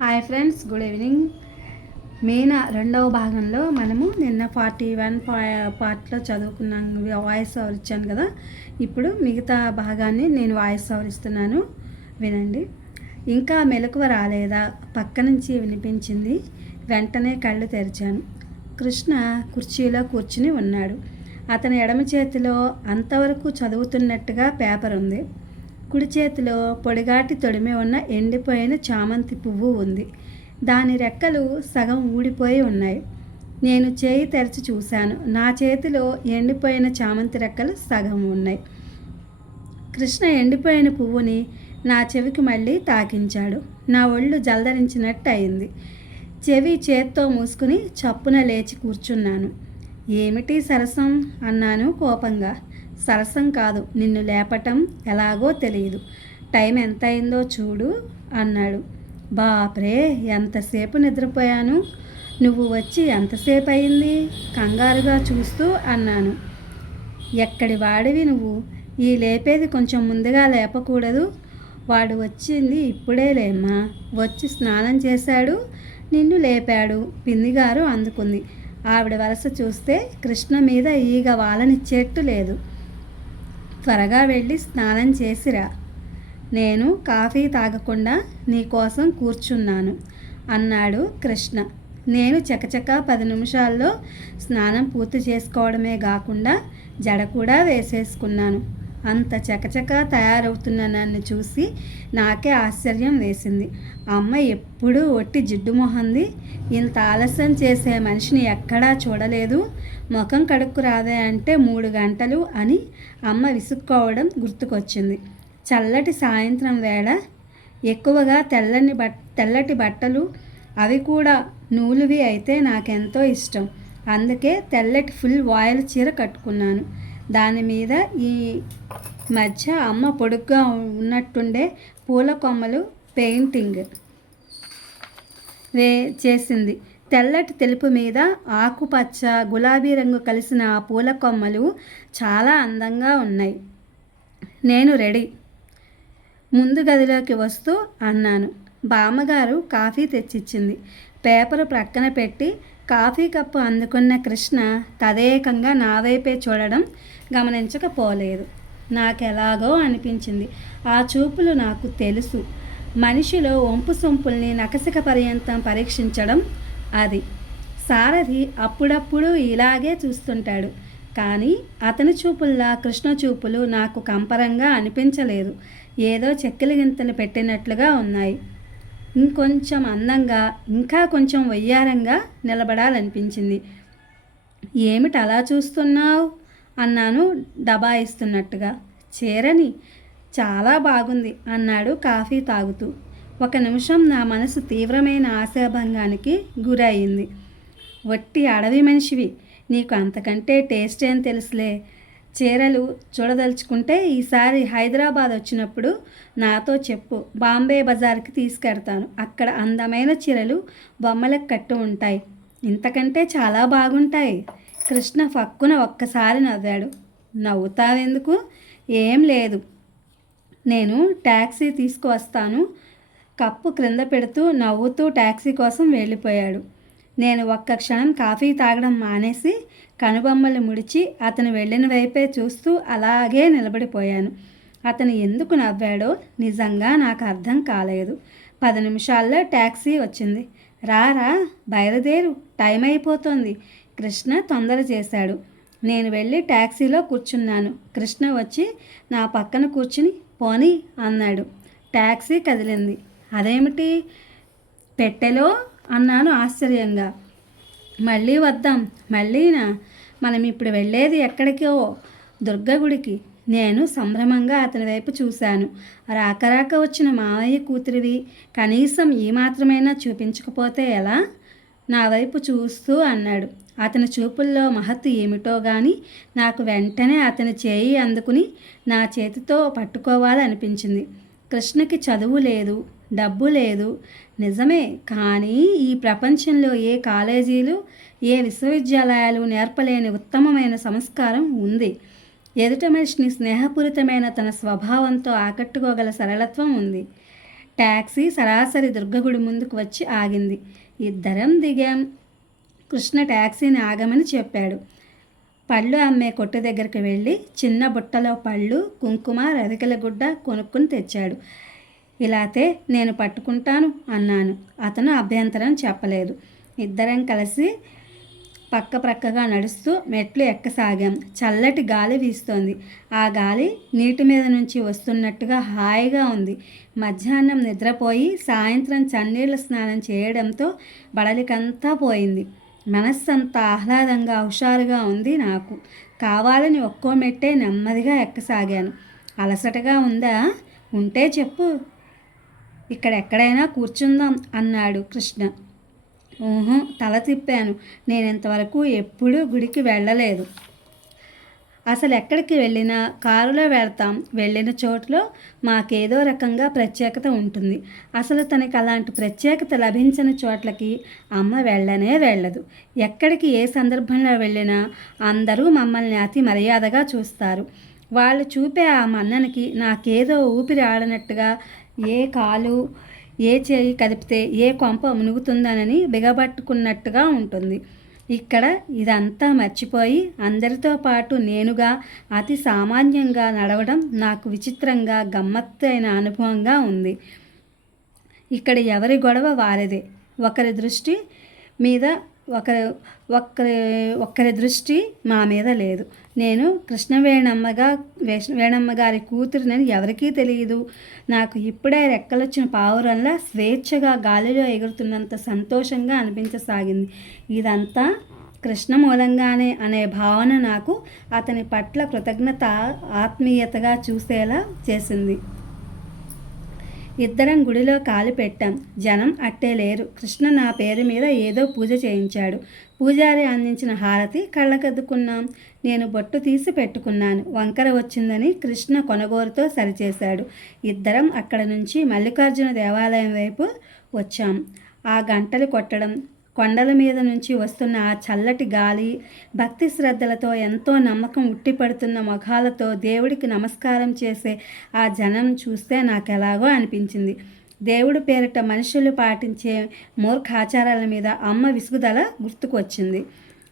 Hi friends, good evening. Meena రెండవ భాగంలో మనము నిన్న 41 పార్ట్లో చదువుకున్నాం, వాయిస్ ఓవర్ ఇచ్చాను కదా. ఇప్పుడు మిగతా భాగాన్ని నేను వాయిస్ ఓవర్ ఇస్తున్నాను, వినండి. ఇంకా మెలకువ రాలేదా? పక్క నుంచి వినిపించింది. వెంటనే కళ్ళు తెరిచాను. కృష్ణ కుర్చీలో కూర్చుని ఉన్నాడు. అతని ఎడమ చేతిలో అంతవరకు చదువుతున్నట్టుగా పేపర్ ఉంది. కుడి చేతిలో పొడిగాటి తొడిమి ఉన్న ఎండిపోయిన చామంతి పువ్వు ఉంది. దాని రెక్కలు సగం ఊడిపోయి ఉన్నాయి. నేను చేయి తెరిచి చూశాను. నా చేతిలో ఎండిపోయిన చామంతి రెక్కలు సగం ఉన్నాయి. కృష్ణ ఎండిపోయిన పువ్వుని నా చెవికి మళ్ళీ తాకించాడు. నా ఒళ్ళు జలధరించినట్టు అయింది. చెవి చేత్తో మూసుకుని చప్పున లేచి కూర్చున్నాను. ఏమిటి సరసం అన్నాను కోపంగా. సరసం కాదు, నిన్ను లేపటం ఎలాగో తెలియదు. టైం ఎంత అయిందో చూడు అన్నాడు. బాప్రే, ఎంతసేపు నిద్రపోయాను. నువ్వు వచ్చి ఎంతసేపు అయింది? కంగారుగా చూస్తూ అన్నాను. ఎక్కడి వాడివి నువ్వు? ఈ లేపేది కొంచెం ముందుగా లేపకూడదు? వాడు వచ్చింది ఇప్పుడే లేమ్మా. వచ్చి స్నానం చేశాడు, నిన్ను లేపాడు. పిన్నిగారు అందుకుంది. ఆవిడ వరస చూస్తే కృష్ణ మీద ఈగ వాలనిచ్చేట్టు లేదు. త్వరగా వెళ్ళి స్నానం చేసిరా. నేను కాఫీ తాగకుండా నీకోసం కూర్చున్నాను అన్నాడు కృష్ణ. నేను చకచక 10 నిమిషాల్లో స్నానం పూర్తి చేసుకోవడమే కాకుండా జడ కూడా వేసేసుకున్నాను. అంత చకచక తయారవుతున్న నన్ను చూసి నాకే ఆశ్చర్యం వేసింది. అమ్మ ఎప్పుడూ ఒట్టి జిడ్డు మొహంది. ఇంత ఆలస్యం చేసే మనిషిని ఎక్కడా చూడలేదు. ముఖం కడుక్కు రాదే అంటే 3 గంటలు అని అమ్మ విసుక్కోవడం గుర్తుకొచ్చింది. చల్లటి సాయంత్రం వేళ, ఎక్కువగా తెల్లటి బట్టలు, అవి కూడా నూలువి అయితే నాకెంతో ఇష్టం. అందుకే తెల్లటి ఫుల్ వాయిల్ చీర కట్టుకున్నాను. దాని మీద ఈ మధ్య అమ్మ పొడుగ్గా ఉన్నట్టుండే పూల కొమ్మలు పెయింటింగ్ చేసింది. తెల్లటి తెలుపు మీద ఆకుపచ్చ, గులాబీ రంగు కలిసిన ఆ పూల కొమ్మలు చాలా అందంగా ఉన్నాయి. నేను రెడీ. ముందు గదిలోకి వస్తూ అన్నాను. బామ్మగారు కాఫీ తెచ్చిచ్చింది. పేపరు ప్రక్కన పెట్టి కాఫీ కప్పు అందుకున్న కృష్ణ తదేకంగా నా వైపే చూడడం గమనించకపోలేదు. నాకెలాగో అనిపించింది. ఆ చూపులు నాకు తెలుసు. మనిషిలో వంపు సొంపుల్ని నకసిక పర్యంతం పరీక్షించడం అది. సారథి అప్పుడప్పుడు ఇలాగే చూస్తుంటాడు. కానీ అతని చూపుల్లా కృష్ణ చూపులు నాకు కంపరంగా అనిపించలేదు. ఏదో చెక్కిలి గింతలు పెట్టినట్లుగా ఉన్నాయి. ఇంకొంచెం అందంగా, ఇంకా కొంచెం వయ్యారంగా నిలబడాలనిపించింది. ఏమిటి అలా చూస్తున్నావు అన్నాను దబాయిస్తున్నట్టుగా. చీరని చాలా బాగుంది అన్నాడు కాఫీ తాగుతూ. 1 నిమిషం నా మనసు తీవ్రమైన ఆశాభంగానికి గురయింది. వట్టి అడవి మనిషివి, నీకు అంతకంటే టేస్ట్ ఏం తెలుసులే. చీరలు చూడదలుచుకుంటే ఈసారి హైదరాబాద్ వచ్చినప్పుడు నాతో చెప్పు, బాంబే బజార్కి తీసుకెడతాను. అక్కడ అందమైన చీరలు బొమ్మలకు కట్టు ఉంటాయి. ఇంతకంటే చాలా బాగుంటాయి. కృష్ణ ఫక్కున ఒక్కసారి నవ్వాడు. నవ్వుతావెందుకు? ఏం లేదు, నేను ట్యాక్సీ తీసుకువస్తాను. కప్పు క్రింద పెడుతూ నవ్వుతూ ట్యాక్సీ కోసం వెళ్ళిపోయాడు. నేను ఒక్క క్షణం కాఫీ తాగడం మానేసి కనుబొమ్మలు ముడిచి అతను వెళ్ళిన వైపే చూస్తూ అలాగే నిలబడిపోయాను. అతను ఎందుకు నవ్వాడో నిజంగా నాకు అర్థం కాలేదు. 10 నిమిషాల్లో ట్యాక్సీ వచ్చింది. రారా, బయలుదేరు, టైం అయిపోతుంది. కృష్ణ తొందర చేశాడు. నేను వెళ్ళి ట్యాక్సీలో కూర్చున్నాను. కృష్ణ వచ్చి నా పక్కన కూర్చుని పోనీ అన్నాడు. ట్యాక్సీ కదిలింది. అదేమిటి పెట్టెలో అన్నాను ఆశ్చర్యంగా. మళ్ళీ వద్దాం. మళ్ళీనా? మనం ఇప్పుడు వెళ్ళేది ఎక్కడికో, దుర్గగుడికి. నేను సంభ్రమంగా అతని వైపు చూశాను. రాకరాక వచ్చిన మావయ్య కూతురివి, కనీసం ఈ మాత్రమైనా చూపించకపోతే ఎలా? నా వైపు చూస్తూ అన్నాడు. అతని చూపుల్లో మహత్తు ఏమిటో గాని నాకు వెంటనే అతని చేయి అందుకుని నా చేతితో పట్టుకోవాలనిపించింది. కృష్ణకి చదువు లేదు, డబ్బు లేదు, నిజమే. కానీ ఈ ప్రపంచంలో ఏ కాలేజీలు, ఏ విశ్వవిద్యాలయాలు నేర్పలేని ఉత్తమమైన సంస్కారం ఉంది. ఎదుట మనిషిని స్నేహపూరితమైన తన స్వభావంతో ఆకట్టుకోగల సరళత్వం ఉంది. ట్యాక్సీ సరాసరి దుర్గగుడి ముందుకు వచ్చి ఆగింది. ఇద్దరం దిగాం. కృష్ణ ట్యాక్సీని ఆగమని చెప్పాడు. పళ్ళు అమ్మే కొట్టు దగ్గరికి వెళ్ళి చిన్న బుట్టలో పళ్ళు, కుంకుమ, రవికల గుడ్డ కొనుక్కుని తెచ్చాడు. ఇలాతే నేను పట్టుకుంటాను అన్నాను. అతను అభ్యంతరం చెప్పలేదు. ఇద్దరం కలిసి ప్రక్కగా నడుస్తూ మెట్లు ఎక్కసాగాం. చల్లటి గాలి వీస్తోంది. ఆ గాలి నీటి మీద నుంచి వస్తున్నట్టుగా హాయిగా ఉంది. మధ్యాహ్నం నిద్రపోయి సాయంత్రం చన్నీళ్ళ స్నానం చేయడంతో బడలికంతా పోయింది. మనస్సంతా ఆహ్లాదంగా హుషారుగా ఉంది నాకు. కావాలని ఒక్కో మెట్టే నెమ్మదిగా ఎక్కసాగాను. అలసటగా ఉందా? ఉంటే చెప్పు, ఇక్కడెక్కడైనా కూర్చుందాం అన్నాడు కృష్ణ. తల తిప్పాను. నేను ఇంతవరకు ఎప్పుడూ గుడికి వెళ్ళలేదు. అసలు ఎక్కడికి వెళ్ళినా కారులో వెళ్తాం. వెళ్ళిన చోటులో మాకేదో రకంగా ప్రత్యేకత ఉంటుంది. అసలు తనకి అలాంటి ప్రత్యేకత లభించిన చోట్లకి అమ్మ వెళ్ళనే వెళ్ళదు. ఎక్కడికి ఏ సందర్భంలో వెళ్ళినా అందరూ మమ్మల్ని అతి మర్యాదగా చూస్తారు. వాళ్ళు చూపే ఆ మన్ననకి నాకేదో ఊపిరి ఆడనట్టుగా, ఏ కాలు ఏ చేయి కదిపితే ఏ కొంప మునుగుతుందనని బిగబట్టుకున్నట్టుగా ఉంటుంది. ఇక్కడ ఇదంతా మర్చిపోయి అందరితో పాటు నేనుగా అతి సామాన్యంగా నడవడం నాకు విచిత్రంగా గమ్మత్తైన అనుభవంగా ఉంది. ఇక్కడ ఎవరి గొడవ వారిదే. ఒకరి దృష్టి మీద ఒక్కరి దృష్టి మా మీద లేదు. నేను వేణమ్మ గారి కూతురునని ఎవరికీ తెలియదు. నాకు ఇప్పుడే రెక్కలొచ్చిన పావురంలా స్వేచ్ఛగా గాలిలో ఎగురుతున్నంత సంతోషంగా అనిపించసాగింది. ఇదంతా కృష్ణ మూలంగానే అనే భావన నాకు అతని పట్ల కృతజ్ఞత, ఆత్మీయతగా చూసేలా చేసింది. ఇద్దరం గుడిలో కాలు పెట్టాం. జనం అట్టే లేరు. కృష్ణ నా పేరు మీద ఏదో పూజ చేయించాడు. పూజారి అందించిన హారతి కళ్ళకద్దుకున్నాం. నేను బొట్టు తీసి పెట్టుకున్నాను. వంకర వచ్చిందని కృష్ణ కొనగోరుతో సరిచేశాడు. ఇద్దరం అక్కడ నుంచి మల్లికార్జున దేవాలయం వైపు వచ్చాం. ఆ గంటలు కొట్టడం, కొండల మీద నుంచి వస్తున్న ఆ చల్లటి గాలి, భక్తి శ్రద్ధలతో ఎంతో నమ్మకం ఉట్టిపడుతున్న ముఖాలతో దేవుడికి నమస్కారం చేసే ఆ జనం చూస్తే నాకెలాగో అనిపించింది. దేవుడి పేరిట మనుషులు పాటించే మూర్ఖాచారాల మీద అమ్మ విసుగుదల గుర్తుకొచ్చింది.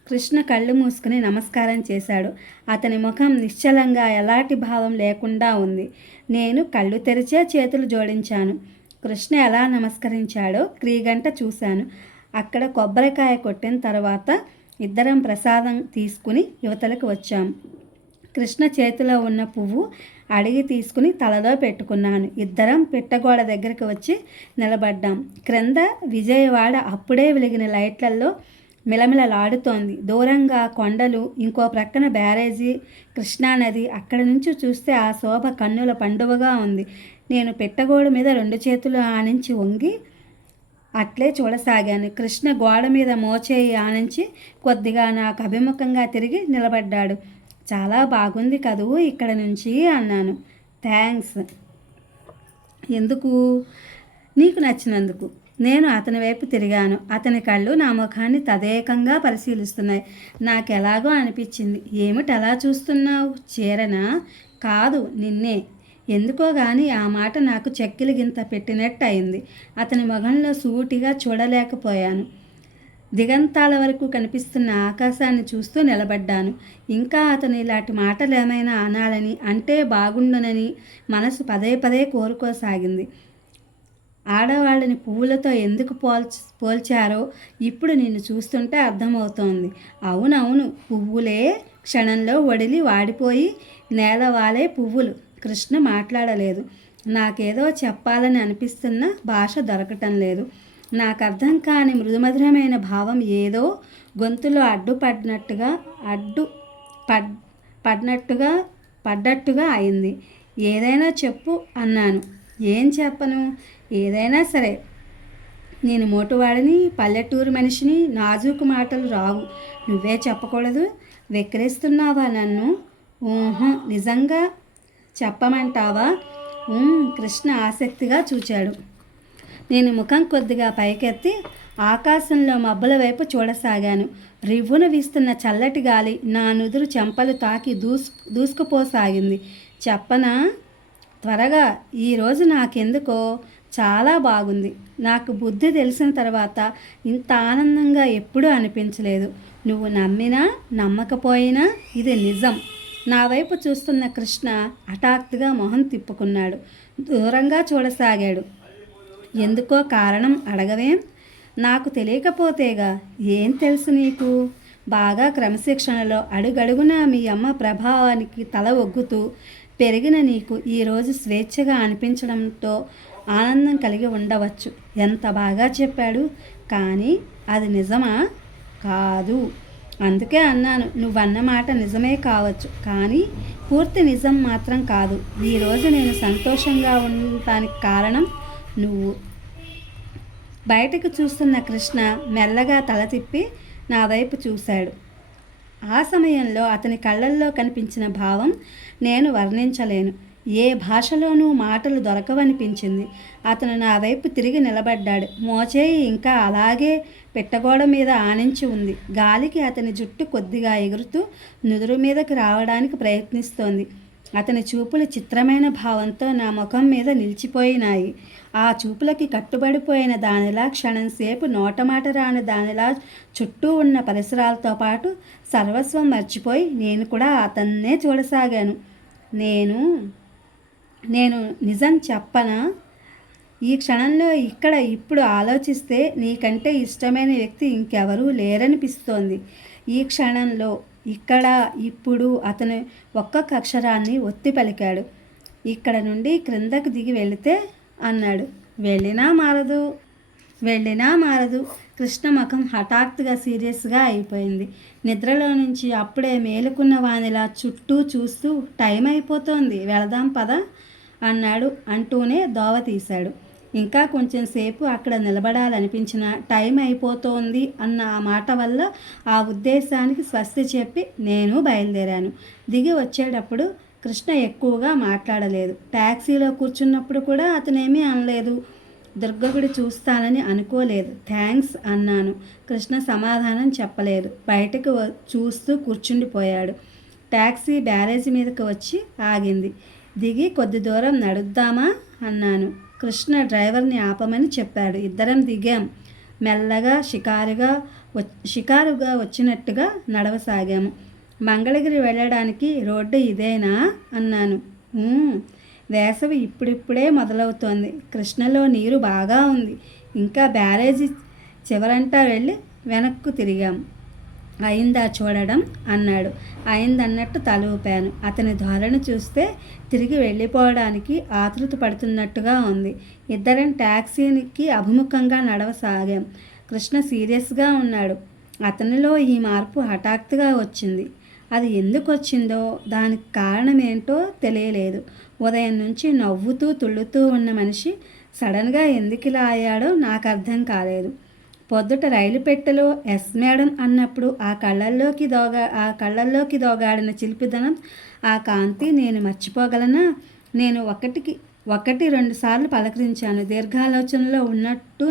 కృష్ణ కళ్ళు మూసుకుని నమస్కారం చేశాడు. అతని ముఖం నిశ్చలంగా ఎలాంటి భావం లేకుండా ఉంది. నేను కళ్ళు తెరిచే చేతులు జోడించాను. కృష్ణ ఎలా నమస్కరించాడో క్రీగంట చూశాను. అక్కడ కొబ్బరికాయ కొట్టిన తర్వాత ఇద్దరం ప్రసాదం తీసుకుని యువతలకు వచ్చాం. కృష్ణ చేతిలో ఉన్న పువ్వు అడిగి తీసుకుని తలలో పెట్టుకున్నాను. ఇద్దరం పిట్టగోడ దగ్గరికి వచ్చి నిలబడ్డాం. క్రింద విజయవాడ అప్పుడే వెలిగిన లైట్లలో మిలమిలలాడుతోంది. దూరంగా కొండలు, ఇంకో ప్రక్కన బ్యారేజీ, కృష్ణానది. అక్కడి నుంచి చూస్తే ఆ శోభ కన్నుల పండువగా ఉంది. నేను పిట్టగోడ మీద 2 చేతులు ఆనించి వంగి అట్లే చూడసాగాను. కృష్ణ గోడ మీద మోచేయి ఆనించి కొద్దిగా నాకు అభిముఖంగా తిరిగి నిలబడ్డాడు. చాలా బాగుంది కదూ ఇక్కడ నుంచి అన్నాను. థ్యాంక్స్. ఎందుకు? నీకు నచ్చినందుకు. నేను అతని వైపు తిరిగాను. అతని కళ్ళు నా ముఖాన్ని తదేకంగా పరిశీలిస్తున్నాయి. నాకెలాగో అనిపించింది. ఏమిటి అలా చూస్తున్నావు? చీరనా? కాదు, నిన్నే. ఎందుకో గాని ఆ మాట నాకు చెక్కిలి గింత పెట్టినట్టు అయింది. అతని మొహంలో సూటిగా చూడలేకపోయాను. దిగంతాల వరకు కనిపిస్తున్న ఆకాశాన్ని చూస్తూ నిలబడ్డాను. ఇంకా అతను ఇలాంటి మాటలు ఏమైనా అనాలని, అంటే బాగుండునని మనసు పదే పదే కోరుకోసాగింది. ఆడవాళ్ళని పువ్వులతో ఎందుకు పోల్చారో ఇప్పుడు నిన్ను చూస్తుంటే అర్థమవుతోంది. అవునవును, పువ్వులే క్షణంలో వడిలి వాడిపోయి నేలవాలే పువ్వులు. కృష్ణ మాట్లాడలేదు. నాకేదో చెప్పాలని అనిపిస్తున్న భాష దొరకటం లేదు. నాకు అర్థం కాని మృదుమధురమైన భావం ఏదో గొంతులో పడ్డట్టుగా అయింది. ఏదైనా చెప్పు అన్నాను. ఏం చెప్పను? ఏదైనా సరే. నేను మోటువాడిని, పల్లెటూరు మనిషిని, నాజూకు మాటలు రావు. నువ్వే చెప్పకూడదు. వెక్కిరిస్తున్నావా నన్ను? నిజంగా చెప్పమంటావా? కృష్ణ ఆసక్తిగా చూచాడు. నేను ముఖం కొద్దిగా పైకెత్తి ఆకాశంలో మబ్బుల వైపు చూడసాగాను. రివ్వున వీస్తున్న చల్లటి గాలి నా నుదురు చెంపలు తాకి దూసుకుపోసాగింది. చెప్పనా? త్వరగా. ఈరోజు నాకెందుకో చాలా బాగుంది. నాకు బుద్ధి తెలిసిన తర్వాత ఇంత ఆనందంగా ఎప్పుడూ అనిపించలేదు. నువ్వు నమ్మినా నమ్మకపోయినా ఇది నిజం. నా వైపు చూస్తున్న కృష్ణ హఠాత్తుగా మొహం తిప్పుకున్నాడు. దూరంగా చూడసాగాడు. ఎందుకో కారణం అడగవేం? నాకు తెలియకపోతేగా. ఏం తెలుసు నీకు? బాగా క్రమశిక్షణలో అడుగడుగునా మీ అమ్మ ప్రభావానికి తల ఒగ్గుతూ పెరిగిన నీకు ఈరోజు స్వేచ్ఛగా అనిపించడంతో ఆనందం కలిగి ఉండవచ్చు. ఎంత బాగా చెప్పాడు. కానీ అది నిజమా? కాదు. అందుకే అన్నాను, నువ్వన్న మాట నిజమే కావచ్చు, కానీ పూర్తి నిజం మాత్రం కాదు. ఈరోజు నేను సంతోషంగా ఉండటానికి కారణం నువ్వు. బయటకు చూస్తున్న కృష్ణ మెల్లగా తల తిప్పి నా వైపు చూశాడు. ఆ సమయంలో అతని కళ్ళల్లో కనిపించిన భావం నేను వర్ణించలేను. ఏ భాషలోనూ మాటలు దొరకవనిపించింది. అతను నా వైపు తిరిగి నిలబడ్డాడు. మోచేయి ఇంకా అలాగే పెట్టగోడ మీద ఆనించి ఉంది. గాలికి అతని జుట్టు కొద్దిగా ఎగురుతూ నుదురు మీదకి రావడానికి ప్రయత్నిస్తోంది. అతని చూపులు చిత్రమైన భావంతో నా ముఖం మీద నిలిచిపోయినాయి. ఆ చూపులకి కట్టుబడిపోయిన దానిలా, క్షణంసేపు నోటమాట రాని దానిలా చుట్టూ ఉన్న పరిసరాలతో పాటు సర్వస్వం మర్చిపోయి నేను కూడా అతన్నే చూడసాగాను. నేను నిజం చెప్పనా? ఈ క్షణంలో ఇక్కడ ఇప్పుడు ఆలోచిస్తే నీకంటే ఇష్టమైన వ్యక్తి ఇంకెవరూ లేరనిపిస్తోంది. ఈ క్షణంలో ఇక్కడ ఇప్పుడు అతను ఒక్కొక్క అక్షరాన్ని ఒత్తి పలికాడు. ఇక్కడ నుండి క్రిందకు దిగి వెళితే అన్నాడు. వెళ్ళినా మారదు. కృష్ణ ముఖం హఠాత్తుగా సీరియస్గా అయిపోయింది. నిద్రలో నుంచి అప్పుడే మేలుకున్న వానిలా చుట్టూ చూస్తూ టైం అయిపోతోంది, వెళదాం పద అన్నాడు. అంటూనే దోవ తీశాడు. ఇంకా కొంచెం సేపు అక్కడ నిలబడాలనిపించిన టైం అయిపోతోంది అన్న ఆ మాట వల్ల ఆ ఉద్దేశానికి స్వస్తి చెప్పి నేను బయలుదేరాను. దిగి వచ్చేటప్పుడు కృష్ణ ఎక్కువగా మాట్లాడలేదు. ట్యాక్సీలో కూర్చున్నప్పుడు కూడా అతనేమీ అనలేదు. దుర్గగుడి చూస్తానని అనుకోలేదు, థ్యాంక్స్ అన్నాను. కృష్ణ సమాధానం చెప్పలేదు. బయటకు చూస్తూ కూర్చుండిపోయాడు. ట్యాక్సీ బ్యారేజీ మీదకి వచ్చి ఆగింది. దిగి కొద్ది దూరం నడుద్దామా అన్నాను. కృష్ణ డ్రైవర్ని ఆపమని చెప్పాడు. ఇద్దరం దిగాం. మెల్లగా షికారుగా వచ్చినట్టుగా నడవసాగాము. మంగళగిరి వెళ్ళడానికి రోడ్డు ఇదేనా అన్నాను. వేసవి ఇప్పుడిప్పుడే మొదలవుతోంది. కృష్ణలో నీరు బాగా ఉంది. ఇంకా బ్యారేజీ చివరంటా వెళ్ళి వెనక్కు తిరిగాం. అయిందా చూడడం అన్నాడు. అయిందన్నట్టు తల ఊపాను. అతని ధోరణి చూస్తే తిరిగి వెళ్ళిపోవడానికి ఆతృత పడుతున్నట్టుగా ఉంది. ఇద్దరం ట్యాక్సీకి అభిముఖంగా నడవసాగాం. కృష్ణ సీరియస్గా ఉన్నాడు. అతనిలో ఈ మార్పు హఠాత్తుగా వచ్చింది. అది ఎందుకు వచ్చిందో, దానికి కారణం ఏంటో తెలియలేదు. ఉదయం నుంచి నవ్వుతూ తుళ్ళుతూ ఉన్న మనిషి సడన్గా ఎందుకు ఇలా అయ్యాడో నాకు అర్థం కాలేదు. పొద్దుట రైలు పెట్టెలో ఎస్ మేడం అన్నప్పుడు ఆ కళ్ళల్లోకి దోగాడిన చిలిపిదనం, ఆ కాంతి నేను మర్చిపోగలనా? నేను ఒకటి రెండు సార్లు పలకరించాను. దీర్ఘాలోచనలో ఉన్నట్టు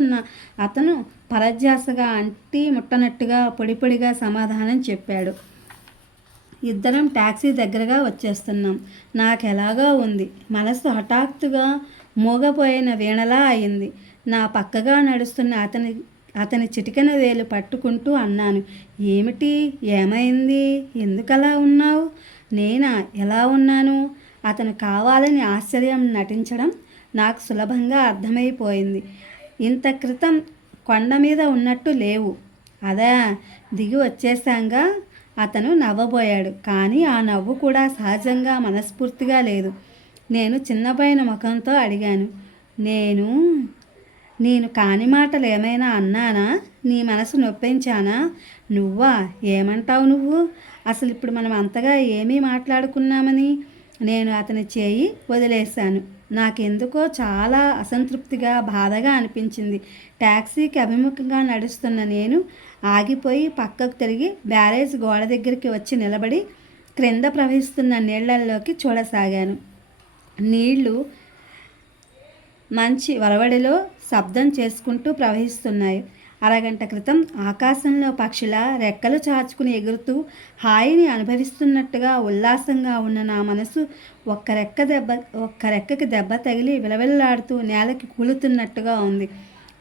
అతను పరధ్యాసగా అంటి ముట్టనట్టుగా పొడిగా సమాధానం చెప్పాడు. ఇద్దరం ట్యాక్సీ దగ్గరగా వచ్చేస్తున్నాం. నాకెలాగా ఉంది. మనసు హఠాత్తుగా మూగపోయిన వీణలా అయింది. నా పక్కగా నడుస్తున్న అతని చిటికెన వేలు పట్టుకుంటూ అన్నాను. ఏమిటి? ఏమైంది? ఎందుకలా ఉన్నావు? నేనా ఎలా ఉన్నాను? అతను కావాలని ఆశ్చర్యం నటించడం నాకు సులభంగా అర్థమైపోయింది. ఇంత క్రితం కొండ మీద ఉన్నట్టు లేవు. అదా, దిగి వచ్చేసాంగా. అతను నవ్వబోయాడు. కానీ ఆ నవ్వు కూడా సహజంగా మనస్ఫూర్తిగా లేదు. నేను చిన్నపోయిన ముఖంతో అడిగాను. నేను కాని మాటలు ఏమైనా అన్నానా? నీ మనసు నొప్పించానా? నువ్వా? ఏమంటావు నువ్వు? అసలు ఇప్పుడు మనం అంతగా ఏమీ మాట్లాడుకున్నామని? నేను అతని చేయి వదిలేశాను. నాకెందుకో చాలా అసంతృప్తిగా, బాధగా అనిపించింది. ట్యాక్సీకి అభిముఖంగా నడుస్తున్న నేను ఆగిపోయి పక్కకు తిరిగి బ్యారేజ్ గోడ దగ్గరికి వచ్చి నిలబడి క్రింద ప్రవహిస్తున్న నీళ్లల్లోకి చూడసాగాను. నీళ్లు మంచి వరవడిలో శబ్దం చేసుకుంటూ ప్రవహిస్తున్నాయి. అరగంట క్రితం ఆకాశంలో పక్షుల రెక్కలు చాచుకుని ఎగురుతూ హాయిని అనుభవిస్తున్నట్టుగా ఉల్లాసంగా ఉన్న నా మనసు ఒక్క రెక్కకి దెబ్బ తగిలి విలవిల్లాడుతూ నేలకి కూలుతున్నట్టుగా ఉంది.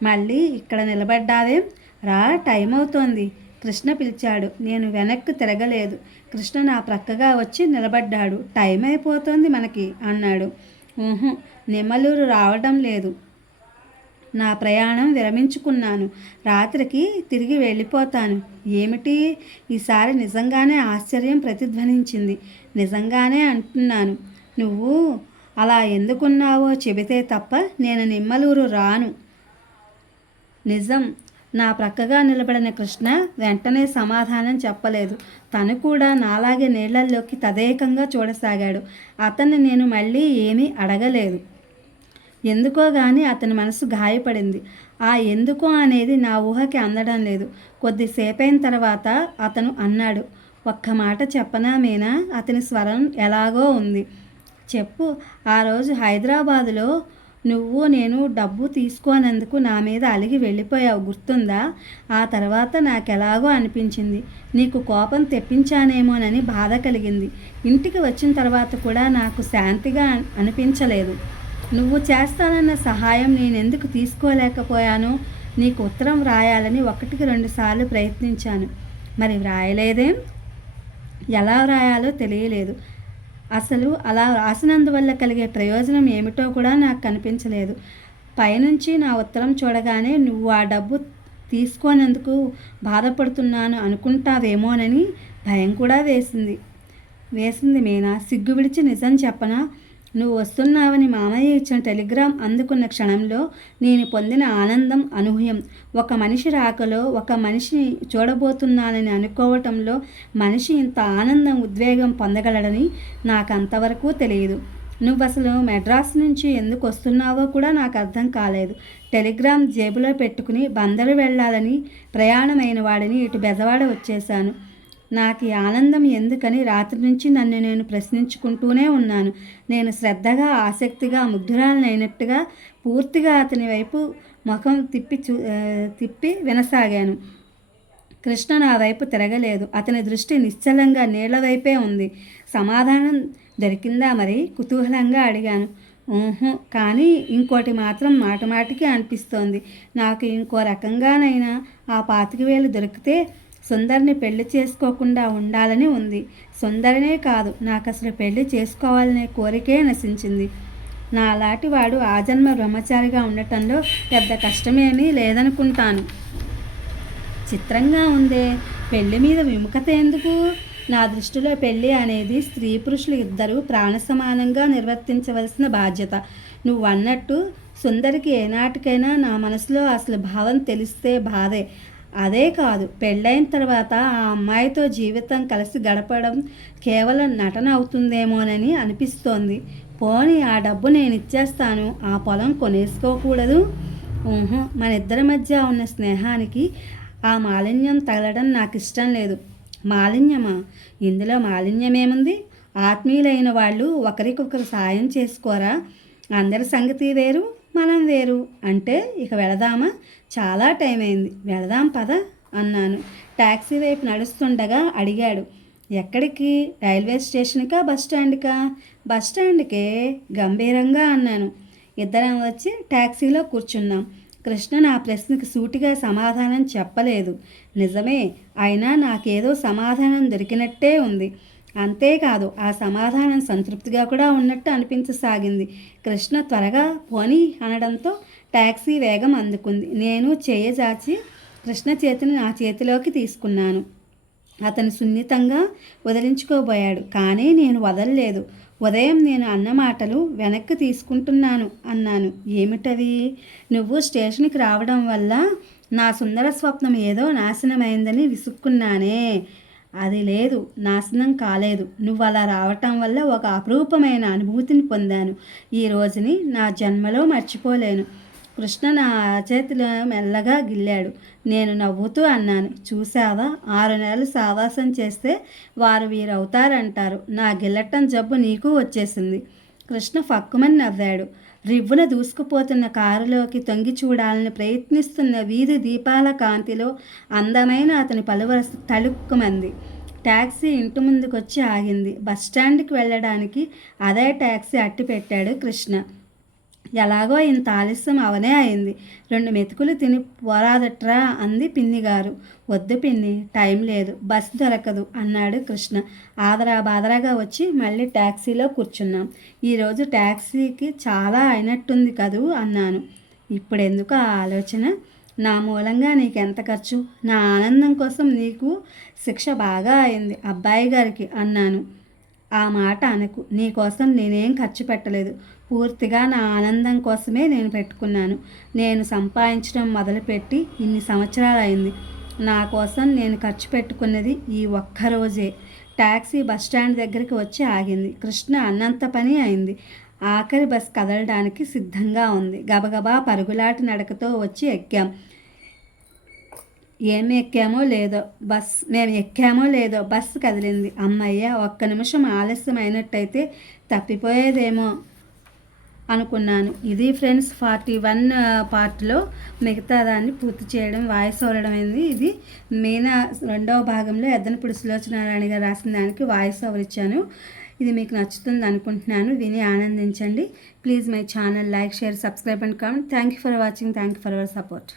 మళ్ళీ ఇక్కడ నిలబడ్డావేం? రా, టైం అవుతోంది. కృష్ణ పిలిచాడు. నేను వెనక్కి తిరగలేదు. కృష్ణ నా ప్రక్కగా వచ్చి నిలబడ్డాడు. టైం అయిపోతోంది మనకి అన్నాడు. నెమలూరు రావడం లేదు. నా ప్రయాణం విరమించుకున్నాను. రాత్రికి తిరిగి వెళ్ళిపోతాను. ఏమిటి? ఈసారి నిజంగానే ఆశ్చర్యం ప్రతిధ్వనించింది. నిజంగానే అంటున్నాను. నువ్వు అలా ఎందుకున్నావో చెబితే తప్ప నేను నెమ్మలూరు రాను. నిజం. నా ప్రక్కగా నిలబడిన కృష్ణ వెంటనే సమాధానం చెప్పలేదు. తను కూడా నాలాగే నీళ్లల్లోకి తదేకంగా చూడసాగాడు. అతన్ని నేను మళ్ళీ ఏమీ అడగలేదు. ఎందుకో గాని అతని మనసు గాయపడింది. ఆ ఎందుకో అనేది నా ఊహకి అందడం లేదు. కొద్దిసేపైన తర్వాత అతను అన్నాడు. ఒక్క మాట చెప్పనా మీనా? అతని స్వరం ఎలాగో ఉంది. చెప్పు. ఆ రోజు హైదరాబాదులో నువ్వు నేను డబ్బు తీసుకోనందుకు నా మీద అలిగి వెళ్ళిపోయావు, గుర్తుందా? ఆ తర్వాత నాకెలాగో అనిపించింది. నీకు కోపం తెప్పించానేమోనని బాధ కలిగింది. ఇంటికి వచ్చిన తర్వాత కూడా నాకు శాంతిగా అనిపించలేదు. నువ్వు చేస్తానన్న సహాయం నేనెందుకు తీసుకోలేకపోయానో నీకు ఉత్తరం వ్రాయాలని 1-2 సార్లు ప్రయత్నించాను. మరి వ్రాయలేదేం? ఎలా వ్రాయాలో తెలియలేదు. అసలు అలా రాసినందువల్ల కలిగే ప్రయోజనం ఏమిటో కూడా నాకు కనిపించలేదు. పైనుంచి నా ఉత్తరం చూడగానే నువ్వు ఆ డబ్బు తీసుకోనందుకు బాధపడుతున్నాను అనుకుంటావేమోనని భయం కూడా వేసింది మీనా. సిగ్గు విడిచి నిజం చెప్పనా? నువ్వు వస్తున్నావని మామయ్య ఇచ్చిన టెలిగ్రామ్ అందుకున్న క్షణంలో నేను పొందిన ఆనందం అనూహ్యం. ఒక మనిషి రాకలో, ఒక మనిషిని చూడబోతున్నానని అనుకోవటంలో మనిషి ఇంత ఆనందం, ఉద్వేగం పొందగలడని నాకు అంతవరకు తెలియదు. నువ్వు అసలు మెడ్రాస్ నుంచి ఎందుకు వస్తున్నావో కూడా నాకు అర్థం కాలేదు. టెలిగ్రామ్ జేబులో పెట్టుకుని బందరు వెళ్ళాలని ప్రయాణమైన వాడిని ఇటు బెజవాడ వచ్చేశాను. నాకు ఈ ఆనందం ఎందుకని రాత్రి నుంచి నన్ను నేను ప్రశ్నించుకుంటూనే ఉన్నాను. నేను శ్రద్ధగా, ఆసక్తిగా, ముగ్ధురాలనైనట్టుగా పూర్తిగా అతని వైపు ముఖం తిప్పి వినసాగాను. కృష్ణ నా వైపు తిరగలేదు. అతని దృష్టి నిశ్చలంగా నీళ్ల వైపే ఉంది. సమాధానం దొరికిందా మరి? కుతూహలంగా అడిగాను. కానీ ఇంకోటి మాత్రం మాటికి అనిపిస్తోంది. నాకు ఇంకో రకంగానైనా ఆ 25,000 దొరికితే సుందరిని పెళ్లి చేసుకోకుండా ఉండాలని ఉంది. సుందరినే కాదు, నాకు అసలు పెళ్లి చేసుకోవాలనే కోరికే నశించింది. నాలాంటి వాడు ఆజన్మ బ్రహ్మచారిగా ఉండటంలో పెద్ద కష్టమేమీ లేదనుకుంటాను. చిత్రంగా ఉందే. పెళ్లి మీద విముఖత ఎందుకు? నా దృష్టిలో పెళ్ళి అనేది స్త్రీ పురుషులు ఇద్దరూ ప్రాణ సమానంగా నిర్వర్తించవలసిన బాధ్యత. నువ్వు అన్నట్టు సుందరికి ఏనాటికైనా నా మనసులో అసలు భావం తెలిస్తే బాధే. అదే కాదు, పెళ్ళైన తర్వాత ఆ అమ్మాయితో జీవితం కలిసి గడపడం కేవలం నటన అవుతుందేమోనని అనిపిస్తోంది. పోనీ ఆ డబ్బు నేను ఇచ్చేస్తాను, ఆ పొలం కొనేసుకోకూడదు? మన ఇద్దరి మధ్య ఉన్న స్నేహానికి ఆ మాలిన్యం తగలడం నాకు ఇష్టం లేదు. మాలిన్యమా? ఇందులో మాలిన్యమేముంది? ఆత్మీయులైన వాళ్ళు ఒకరికొకరు సాయం చేసుకోరా? అందరి సంగతి వేరు, మనం వేరు. అంటే ఇక వెళదామా? చాలా టైం అయింది, వెళదాం పద అన్నాను. టాక్సీ వైపు నడుస్తుండగా అడిగాడు. ఎక్కడికి? రైల్వే స్టేషన్కా, బస్ స్టాండ్కా? బస్ స్టాండ్కే గంభీరంగా అన్నాను. ఇద్దరం వచ్చి టాక్సీలో కూర్చున్నాం. కృష్ణ నా ప్రశ్నకు సూటిగా సమాధానం చెప్పలేదు. నిజమే, అయినా నాకేదో సమాధానం దొరికినట్టే ఉంది. అంతేకాదు, ఆ సమాధానం సంతృప్తిగా కూడా ఉన్నట్టు అనిపించసాగింది. కృష్ణ త్వరగా పోనీ అనడంతో టాక్సీ వేగం అందుకుంది. నేను చేయజాచి కృష్ణ చేతిని నా చేతిలోకి తీసుకున్నాను. అతను సున్నితంగా వదిలించుకోబోయాడు, కానీ నేను వదలలేదు. ఉదయం నేను అన్న మాటలు వెనక్కి తీసుకుంటున్నాను అన్నాను. ఏమిటవి? నువ్వు స్టేషన్కి రావడం వల్ల నా సుందర స్వప్నం ఏదో నాశనమైందని విసుక్కున్నానే. అది లేదు, నాశనం కాలేదు. నువ్వు అలా రావటం వల్ల ఒక అపురూపమైన అనుభూతిని పొందాను. ఈ రోజుని నా జన్మలో మర్చిపోలేను. కృష్ణ నా చేతిలో మెల్లగా గిల్లాడు. నేను నవ్వుతూ అన్నాను, చూసావా, 6 నెలలు సావాసం చేస్తే వారు వీరవుతారంటారు. నా గిల్లటం జబ్బు నీకు వచ్చేసింది. కృష్ణ ఫక్కుమని నవ్వాడు. రివ్వున దూసుకుపోతున్న కారులోకి తొంగి చూడాలని ప్రయత్నిస్తున్న వీధి దీపాల కాంతిలో అందమైన అతని పలువరస తళుక్కుమంది. ట్యాక్సీ ఇంటి ముందుకొచ్చి ఆగింది. బస్టాండ్కి వెళ్ళడానికి అదే ట్యాక్సీ అట్టి పెట్టాడు కృష్ణ. ఎలాగో ఇంత ఆలస్యం అవనే అయింది. 2 మెతుకులు తిని పోరాదట్రా అంది పిన్నిగారు. వద్దు పిన్ని, టైం లేదు, బస్ దొరకదు అన్నాడు కృష్ణ. ఆదరా బాదరాగా వచ్చి మళ్ళీ ట్యాక్సీలో కూర్చున్నాం. ఈరోజు ట్యాక్సీకి చాలా అయినట్టుంది కదూ అన్నాను. ఇప్పుడెందుకు ఆ ఆలోచన? నా మూలంగా నీకెంత ఖర్చు? నా ఆనందం కోసం నీకు శిక్ష బాగా అయింది అబ్బాయి గారికి అన్నాను. ఆ మాట అనకు. నీకోసం నేనేం ఖర్చు పెట్టలేదు. పూర్తిగా నా ఆనందం కోసమే నేను పెట్టుకున్నాను. నేను సంపాదించడం మొదలుపెట్టి ఇన్ని సంవత్సరాలైంది. నా కోసం నేను ఖర్చు పెట్టుకున్నది ఈ ఒక్కరోజే. ట్యాక్సీ బస్టాండ్ దగ్గరికి వచ్చి ఆగింది. కృష్ణ అన్నంత పని అయింది. ఆఖరి బస్ కదలడానికి సిద్ధంగా ఉంది. గబగబా పరుగులాటి నడకతో వచ్చి ఎక్కాం. మేము ఎక్కామో లేదో బస్సు కదిలింది. అమ్మయ్య, ఒక్క నిమిషం ఆలస్యం అయినట్టయితే తప్పిపోయేదేమో అనుకున్నాను. ఇది ఫ్రెండ్స్ 41 పార్ట్లో మిగతా దాన్ని పూర్తి చేయడం, వాయిస్ ఓవర్ అయింది. ఇది మీనా 2వ భాగంలో ఎద్దనపూడి సులోచనారాణి గారు రాసిన దానికి వాయిస్ ఓవర్ ఇచ్చాను. ఇది మీకు నచ్చుతుంది అనుకుంటున్నాను. విని ఆనందించండి. Please my channel like, share, subscribe and comment. Thank you for watching. Thank you for your support.